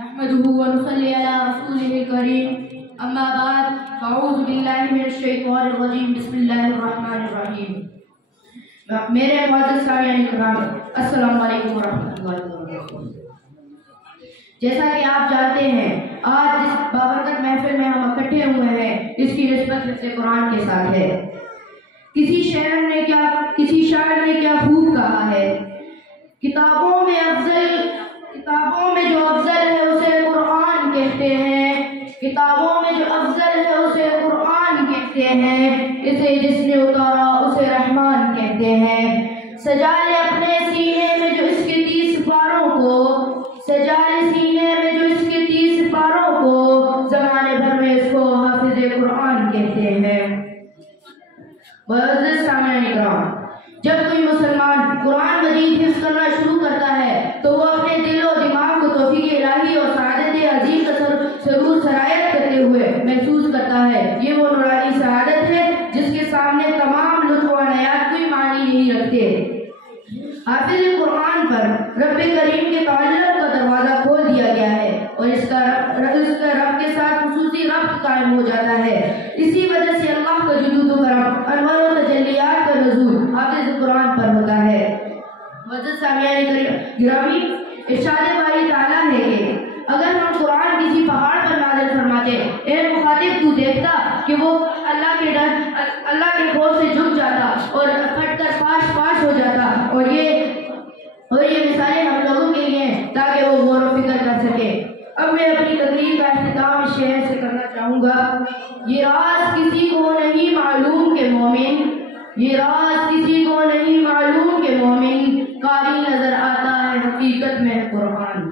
نحمده ونصلي على رسوله الكريم اما بعد فاعوذ باللہ من الشیطان الرجیم بسم اللہ الرحمن الرحیم. میرے معزز سامعین کرام السلام علیکم ورحمۃ اللہ وبرکاتہ. جیسا کہ آپ جانتے ہیں آج جس بابرکت محفل میں ہم اکٹھے ہوئے ہیں اس کی نسبت حفظ قرآن کے ساتھ ہے. کسی شاعر نے کیا خوب کہا ہے، کتابوں میں جو افضل ہے اسے قرآن کہتے ہیں، کتابوں میں جو افضل ہے اسے قرآن کہتے ہیں، اسے جس نے اتارا اسے رحمان کہتے ہیں. سجا لے اپنے سینے میں جو اس کے 30 پاروں کو زمانے بھر میں اس کو حافظ قرآن کہتے ہیں. معزز سامعین کرام، جب کوئی مسلمان قرآن مجید حفظ کرنا شروع کرتا ہے تو وہ اپنے دل و دماغ کو توفیق الہی اور سعادت عظیم کا سرور سرایت کرتے ہوئے محسوس کرتا ہے. یہ وہ نورانی سعادت ہے جس کے سامنے تمام لطف و عنایات کوئی معنی نہیں رکھتے. حافظ قرآن پر رب کریم کے تعلق کا دروازہ کھول دیا گیا ہے اور اس کا رب کے ساتھ خصوصی ربط قائم ہو جاتا ہے. اسی وجہ سے اللہ کا جلود و کرم، انوار و تجلیات کا نزول حافظ قرآن پر ہوتا ہے. معزز سامعین گرامی، ارشاد باری تعالیٰ ہے کہ اگر ہم قرآن کسی پہاڑ پر نازل فرماتے، اے مخاطب تو دیکھتا کہ وہ اللہ کے خوف سے جھک جاتا اور پھٹ کر پاش پاش ہو جاتا. اور یہ مثالیں ہم لوگوں کے لیے ہیں تاکہ وہ غور و فکر کر سکے. اب میں اپنی تقریر کا اختتام اس شعر سے کرنا چاہوں گا. یہ راز کسی کو نہیں معلوم کہ مومن، یہ راز کسی کو نہیں معلوم کہ مومن قاری نظر آتا ہے حقیقت میں قرآن.